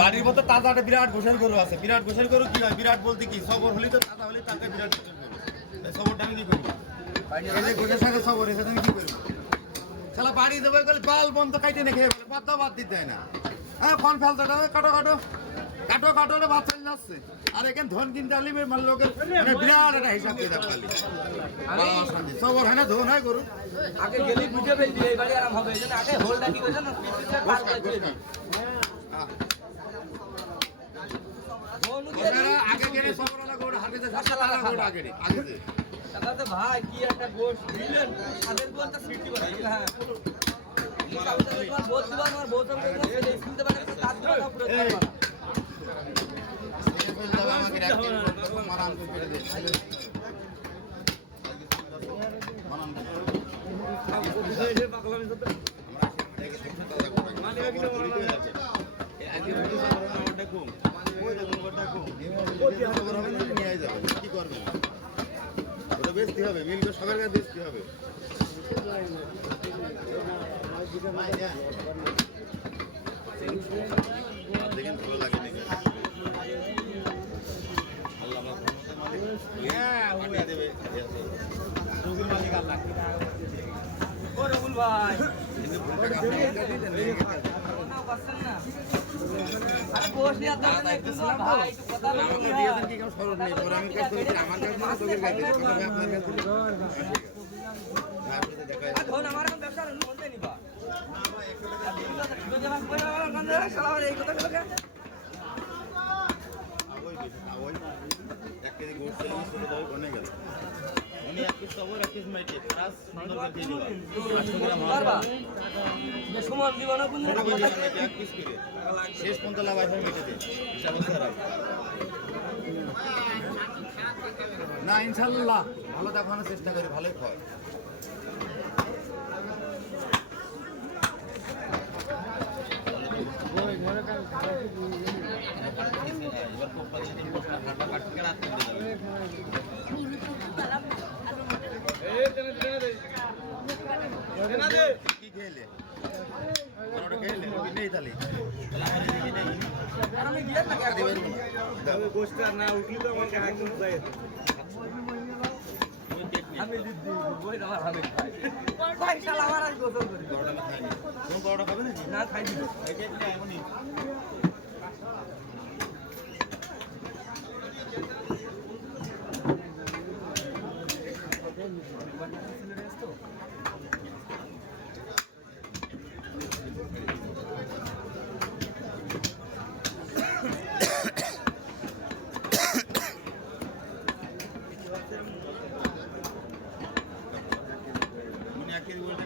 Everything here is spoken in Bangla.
বাড়ির মতো তাজা একটা বিরাট গোসের গরু আছে। বিরাট গোসের গরু কি হয়? বিরাট বলতে কি, সবর হলেই তো তাজা হলেই তাকে বিরাট গোসের গরু। সবরটা আমি কি করবো? এই যে গোসের সাথে সবর এসে তুমি কি করবো? শালা বাড়ি দেবে গেলে বাল বন্ধ কাইটে না খেয়ে বলে বাদ দিতে হয় না। হ্যাঁ ফোন ফেলতে কাটো ভাত চলে যাচ্ছে। আর এখানে ধন কিনতে আলি মানে লোকের মানে বিরাট একটা হিসাব দিয়ে দাও খালি সবর হয় না ধন হয় গরু। আগে গেলি বুঝে ফেলবি এই বাড়ি আরাম হবে। এই জন্য আগে হোলটা কি করছে না পার করে দিয়ে দিই। আগে গেলে সবরওয়ালা গরু হাতে আগে দাদা ভাই কি একটা গোশ দিলেন সাদের গোল তা সিটি বানাই হ্যাঁ বহুত দিবার আমার বহুত শুনতে পারে কাজ করে পুরো আমাকে মারান করে দে মারান করে পাগলামি করতে মানে কি বলতে যাচ্ছে আগে ভিডিও সামনে আমার দেখো ওই দেখো দেখো ওই খবর হবে না নিয়ে যাবে কি করবে ওটা বেচতে হবে মিলকে সবার কাছে বেচতে হবে দেখেন ভালো লাগে দেখে আল্লাহ দেবে মালিক আল্লাহ ও রবুল ভাই না আরে গোশ নিয়ে দাঁড়া ভাই একটু কথা বল আমাকে দিয়েছেন কি কেউ সরল নেই পরে আমি কাজ করি আমার কাছে না তোদের কাছে কথা আপনার কাছে ধন আমার এখন ব্যবসা বলতে নিবা এই কথাগুলোকে ওই এক কেজি গোশ ছিল সেটা দাও অনেক গেল উনি এক পিস সবর এক পিস মাইকে প্লাস সুন্দর করে দিয়ে দিলাম 800 গ্রাম পারবা যে সমান দিবা না কোন এক পিস করে শেষ পর্যন্ত লাভ আসবে মেটে দে হিসাব খারাপ না ইনশাআল্লাহ ভালো দেখানোর চেষ্টা করি ভালোই হয় এবার কোম্পানি কাটকে রাত করে দেবে কি খেলে ওটা খেলে নেই তাহলে আমি দিয়ে না গোষ্ঠী আর না উঠলি তো আমার একদম যায় আমি দিদি বই আমার হবে ভাই শালা আমার আজ গোসল করি বড়টা না খাইনি তুমি বড়টা খাবে না না খাই দিবি এটা কি এমনই উনি এক কেজি বলতে